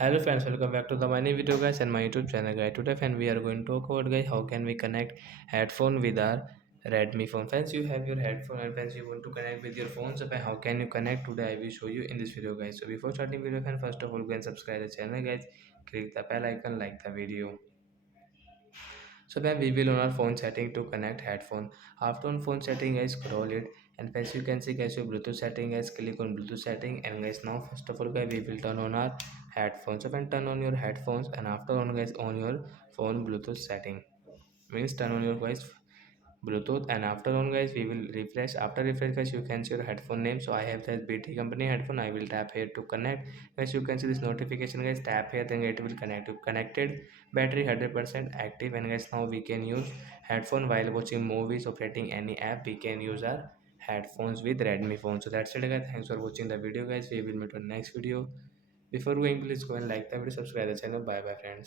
Hello friends, welcome back to the my new video guys and my YouTube channel guys. Today friend we are going to talk about guys how can we connect headphone with our Redmi phone. Friends, you have your headphone and friends you want to connect with your phone. So friend, how can you connect today? I will show you in this video guys. So before starting video friend, first of all go and subscribe the channel guys. Click the bell icon, like the video. So then we will on our phone setting to connect headphone. After on phone setting guys, scroll it and first you can see guys your Bluetooth setting guys, click on Bluetooth setting and guys now first of all guys we will turn on our headphones. So when turn on your headphones and after on guys on your phone Bluetooth setting, means turn on your guys Bluetooth and after on guys we will refresh. After refresh guys you can see your headphone name. So I have this BT company headphone. I will tap here to connect. Guys you can see this notification guys, tap here then it will connect to connected. Battery 100% active and guys now we can use headphone while watching movies, operating any app. We can use our headphones with Redmi phone. So that's it guys. Thanks for watching the video guys. We will meet on next video. Before going please go and like the video, subscribe the channel. Bye bye friends.